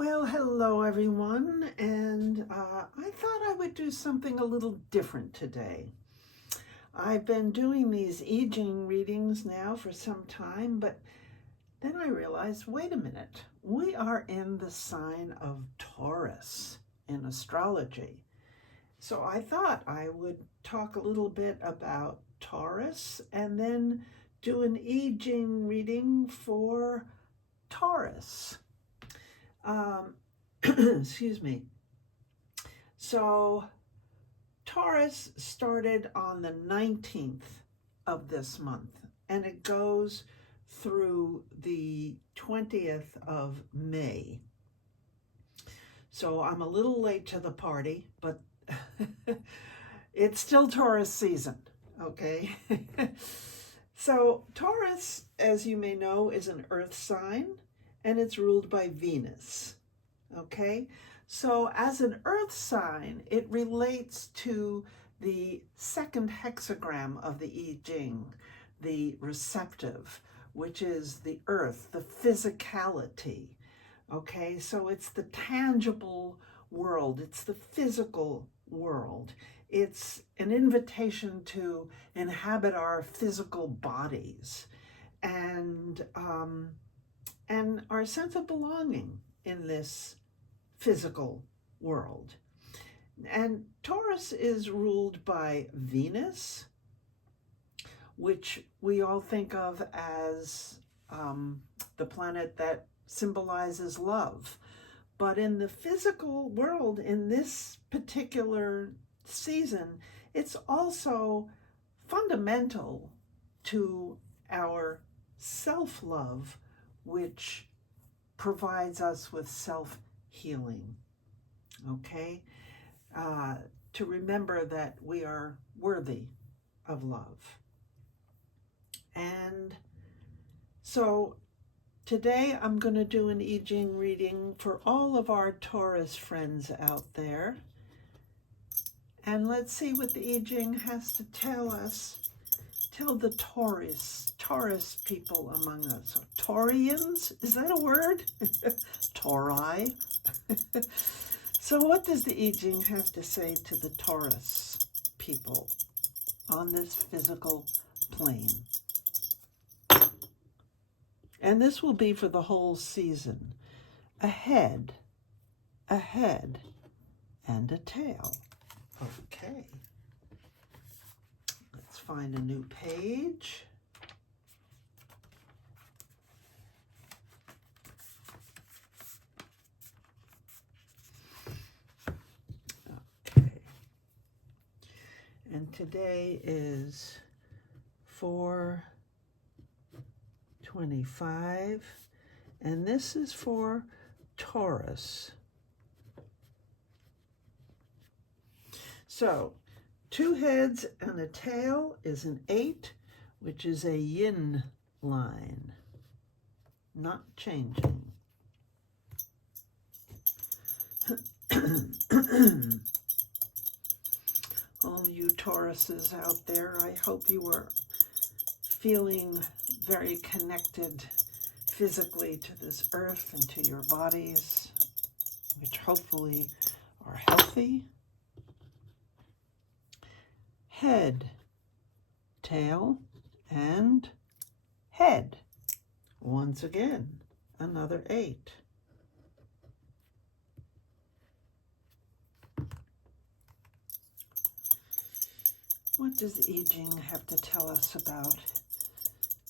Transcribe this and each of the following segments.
Well, hello everyone, and I thought I would do something a little different today. I've been doing these I Ching readings now for some time, but then I realized, wait a minute, we are in the sign of Taurus in astrology. So I thought I would talk a little bit about Taurus and then do an I Ching reading for Taurus. Excuse me. So Taurus started on the 19th of this month, and it goes through the 20th of May. So I'm a little late to the party, but it's still Taurus season, okay? So Taurus, as you may know, is an earth sign, and it's ruled by Venus, okay? So as an earth sign, it relates to the second hexagram of the I Ching, the receptive, which is the earth, the physicality, okay? So it's the tangible world, it's the physical world. It's an invitation to inhabit our physical bodies and our sense of belonging in this physical world. And Taurus is ruled by Venus, which we all think of as the planet that symbolizes love. But in the physical world, in this particular season, it's also fundamental to our self-love, which provides us with self-healing, okay? To remember that we are worthy of love. And so today I'm going to do an I Ching reading for all of our Taurus friends out there. And let's see what the I Ching has to tell us. Tell the Taurus people among us. Taurians? Is that a word? Tauri? So what does the I Ching have to say to the Taurus people on this physical plane? And this will be for the whole season. A head, and a tail. Okay. Let's find a new page. Okay. And today is 4/25, and this is for Taurus. So 2 heads and a tail is an 8, which is a yin line, not changing. All you Tauruses out there, I hope you are feeling very connected physically to this earth and to your bodies, which hopefully are healthy. Head, tail, and head. Once again, another 8. What does I Ching have to tell us about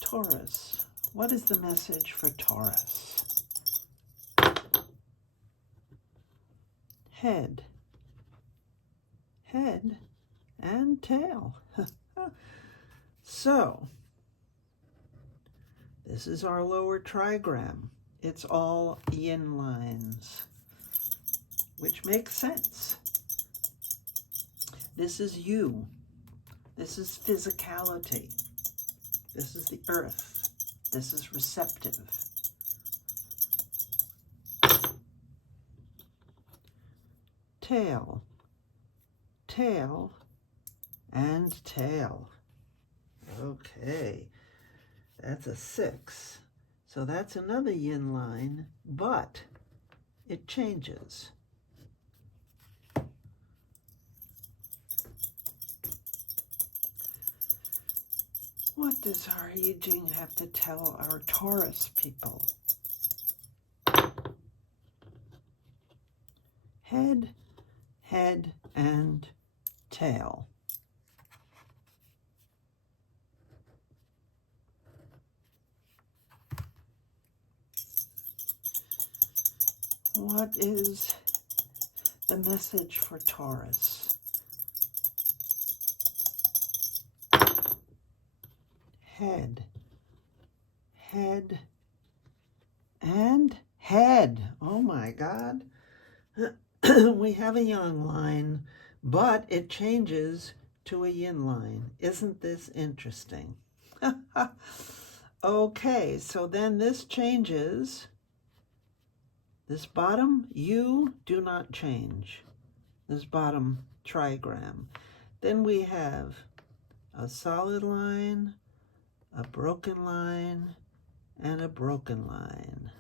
Taurus? What is the message for Taurus? Head, and tail. So, this is our lower trigram. It's all yin lines, which makes sense. This is you. This is physicality. This is the earth. This is receptive. Tail, and tail. Okay, that's a 6. So that's another yin line, but it changes. What does our I Ching have to tell our Taurus people? Head, head, and tail. What is the message for Taurus? Head, head, and head. Oh my God. We have a yang line, but it changes to a yin line. Isn't this interesting? Okay, so then this changes. This bottom, you do not change. This bottom trigram. Then we have a solid line, a broken line, and a broken line.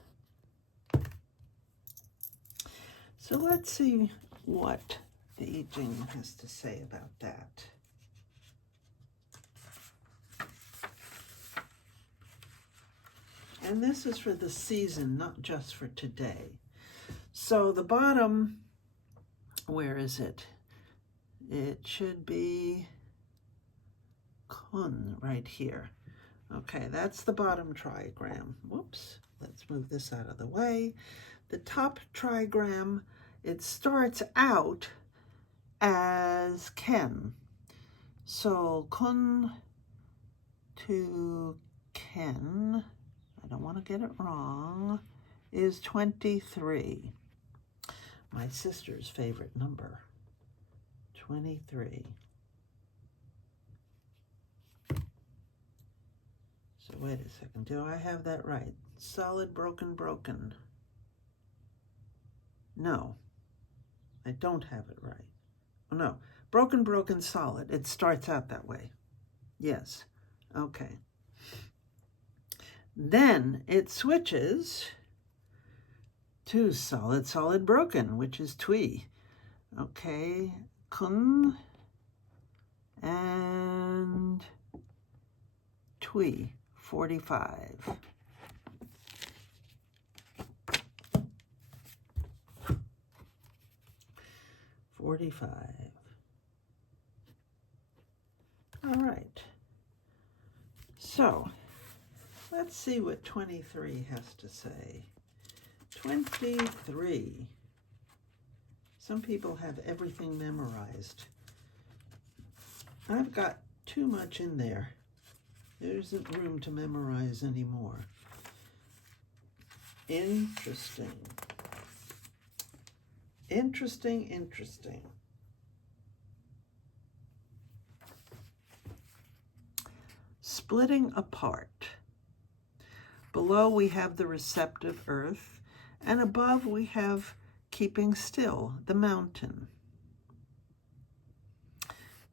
So let's see what the I Ching has to say about that. And this is for the season, not just for today. So the bottom, where is it? It should be kun right here. Okay, that's the bottom trigram. Whoops, let's move this out of the way. The top trigram, it starts out as ken. So kun to ken, I don't want to get it wrong, is 23. My sister's favorite number, 23. So wait a second, do I have that right? Solid, broken, broken. No, I don't have it right. Oh no, broken, broken, solid. It starts out that way. Yes, okay. Then it switches to solid, solid, broken, which is twi. Okay, kun and twi, 45. All right. So let's see what 23 has to say. 23. Some people have everything memorized. I've got too much in there. There isn't room to memorize anymore. Interesting. Interesting, interesting. Splitting apart. Below we have the receptive earth, and above we have keeping still, the mountain.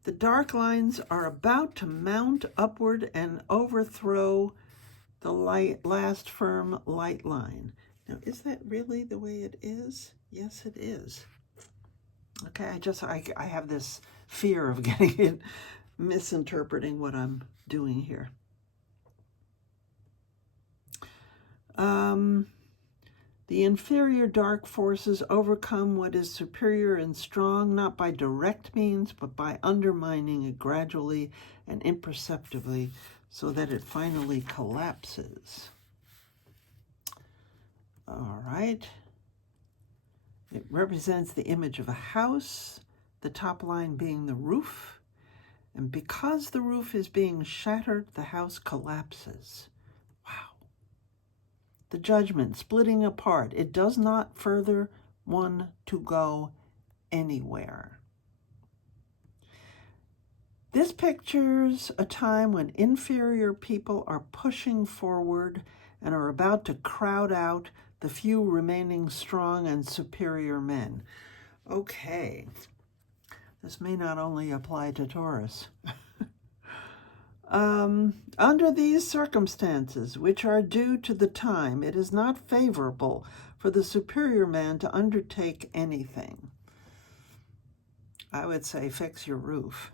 The dark lines are about to mount upward and overthrow the last firm light line. Now, is that really the way it is? Yes, it is. Okay, I have this fear of getting it, misinterpreting what I'm doing here. The inferior dark forces overcome what is superior and strong, not by direct means, but by undermining it gradually and imperceptibly, so that it finally collapses. All right. It represents the image of a house, the top line being the roof. And because the roof is being shattered, the house collapses. Wow. The judgment, splitting apart. It does not further one to go anywhere. This pictures a time when inferior people are pushing forward and are about to crowd out the few remaining strong and superior men. Okay, this may not only apply to Taurus. Under these circumstances, which are due to the time, it is not favorable for the superior man to undertake anything. I would say fix your roof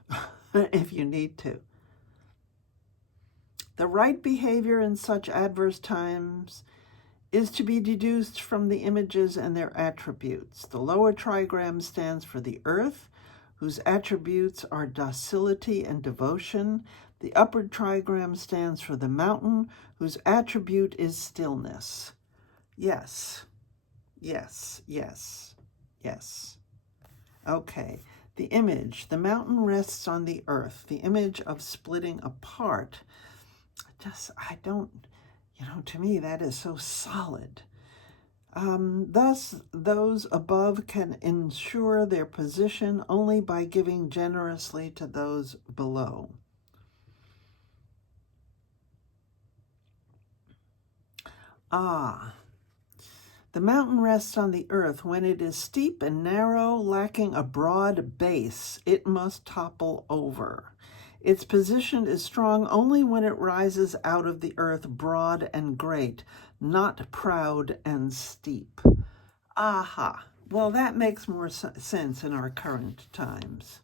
if you need to. The right behavior in such adverse times is to be deduced from the images and their attributes. The lower trigram stands for the earth, whose attributes are docility and devotion. The upper trigram stands for the mountain, whose attribute is stillness. Yes, yes, yes, yes. Okay, the image. The mountain rests on the earth, the image of splitting apart. To me, that is so solid. Thus, those above can ensure their position only by giving generously to those below. The mountain rests on the earth. When it is steep and narrow, lacking a broad base, it must topple over. Its position is strong only when it rises out of the earth broad and great, not proud and steep. Aha. Well, that makes more sense in our current times.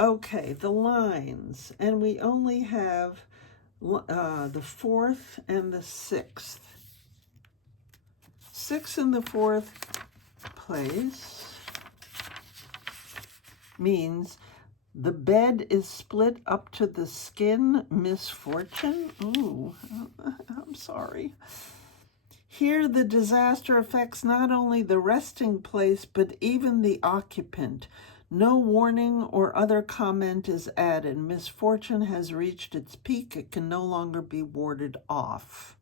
Okay, the lines. And we only have the fourth and the sixth. 6 in the fourth place means the bed is split up to the skin, misfortune. Ooh, I'm sorry. Here the disaster affects not only the resting place, but even the occupant. No warning or other comment is added. Misfortune has reached its peak. It can no longer be warded off.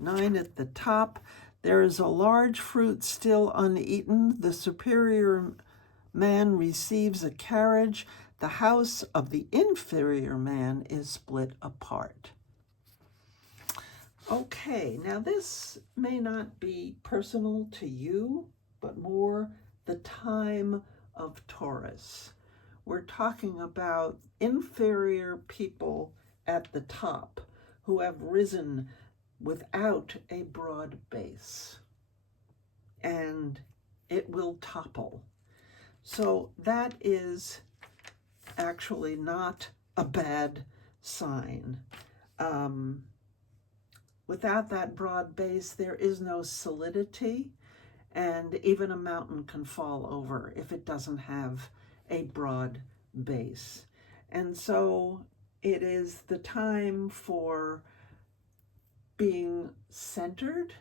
9 at the top. There is a large fruit still uneaten. The superior man receives a carriage. The house of the inferior man is split apart. Okay, now this may not be personal to you, but more the time of Taurus. We're talking about inferior people at the top who have risen without a broad base, and it will topple. So that is actually not a bad sign. Without that broad base, there is no solidity, and even a mountain can fall over if it doesn't have a broad base. And so it is the time for being centered,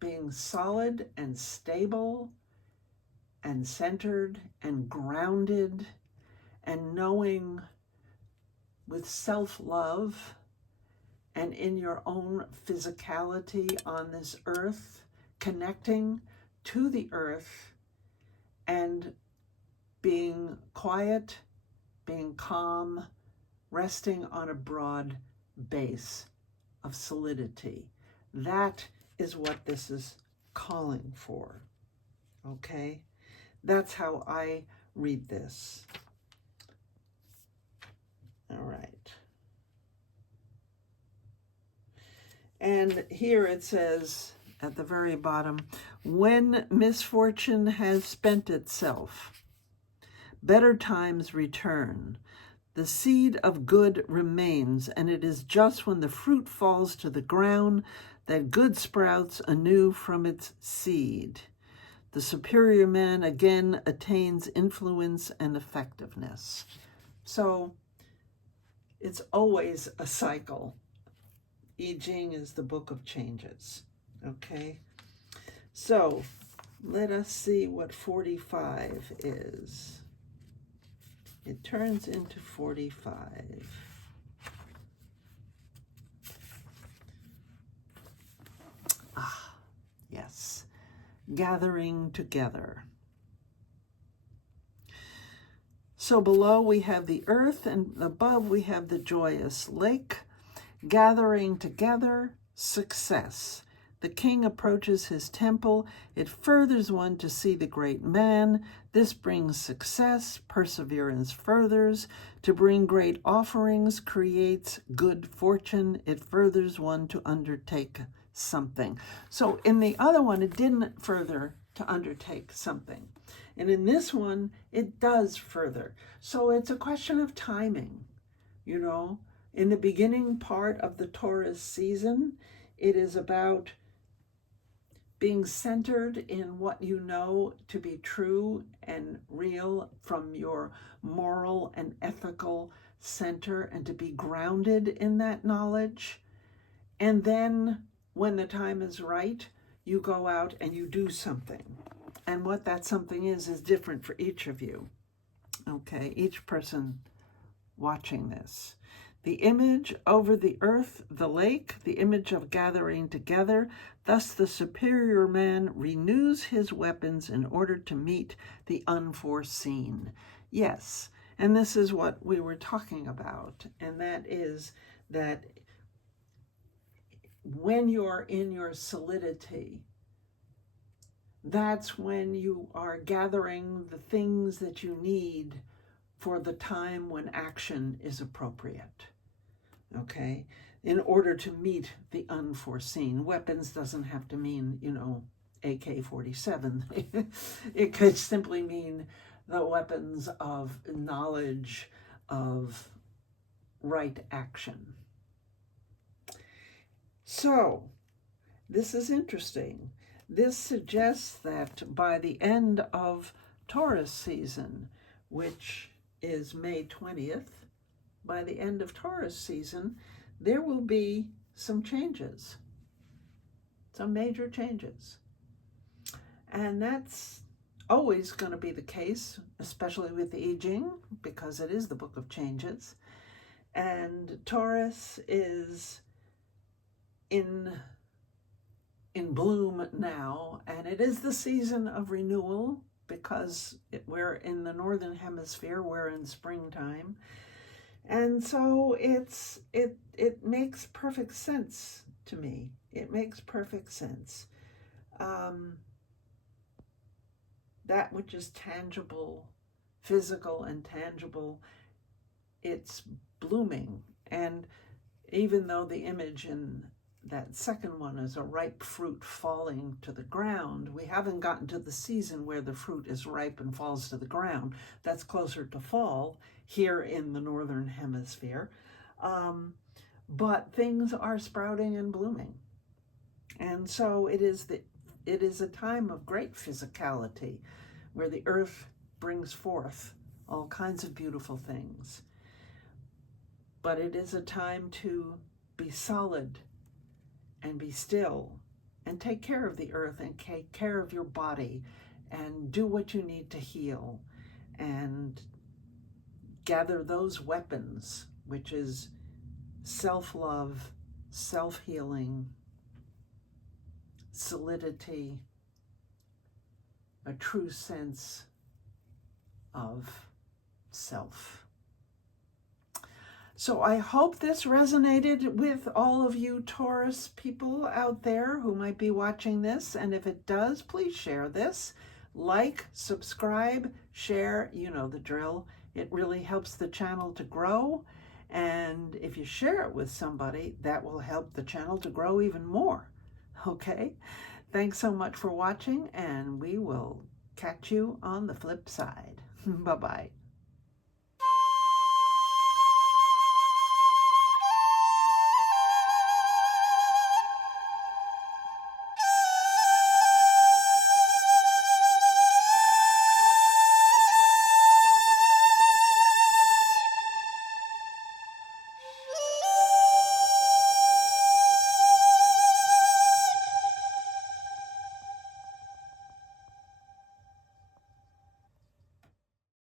being solid and stable and centered and grounded, and knowing with self-love and in your own physicality on this earth, connecting to the earth and being quiet, being calm, resting on a broad base of solidity. That is what this is calling for, okay? That's how I read this. All right. And here it says at the very bottom, when misfortune has spent itself, better times return. The seed of good remains, and it is just when the fruit falls to the ground that good sprouts anew from its seed. The superior man again attains influence and effectiveness. So it's always a cycle. I Ching is the book of changes, okay? So let us see what 45 is. It turns into 45. Yes. Gathering together. So below we have the earth, and above we have the joyous lake. Gathering together, success. the king approaches his temple. It furthers one to see the great man. This brings success. Perseverance furthers. To bring great offerings creates good fortune. It furthers one to undertake something. So in the other one, it didn't further to undertake something. And in this one, it does further. So it's a question of timing, you know. In the beginning part of the Taurus season, it is about being centered in what you know to be true and real from your moral and ethical center, and to be grounded in that knowledge. And then when the time is right, you go out and you do something. And what that something is different for each of you. Okay, each person watching this. The image over the earth, the lake, the image of gathering together. Thus the superior man renews his weapons in order to meet the unforeseen. Yes, and this is what we were talking about, and that is that when you're in your solidity, that's when you are gathering the things that you need for the time when action is appropriate, okay? In order to meet the unforeseen. Weapons doesn't have to mean, you know, AK-47. It could simply mean the weapons of knowledge, of right action. So, this is interesting. This suggests that by the end of Taurus season, which is May 20th, by the end of Taurus season, there will be some changes, some major changes. And that's always going to be the case, especially with the I Ching, because it is the book of changes. And Taurus is in bloom now, and it is the season of renewal, because we're in the northern hemisphere, we're in springtime. And so it makes perfect sense to me. It makes perfect sense. That which is tangible, physical and tangible, it's blooming. And even though the image in that second one is a ripe fruit falling to the ground, we haven't gotten to the season where the fruit is ripe and falls to the ground. That's closer to fall here in the northern hemisphere. But things are sprouting and blooming. And so it is a time of great physicality, where the earth brings forth all kinds of beautiful things. But it is a time to be solid and be still and take care of the earth and take care of your body and do what you need to heal and gather those weapons, which is self-love, self-healing, solidity, a true sense of self. So I hope this resonated with all of you Taurus people out there who might be watching this. And if it does, please share this. Like, subscribe, share, you know the drill. It really helps the channel to grow. And if you share it with somebody, that will help the channel to grow even more. Okay? Thanks so much for watching, and we will catch you on the flip side. Bye-bye.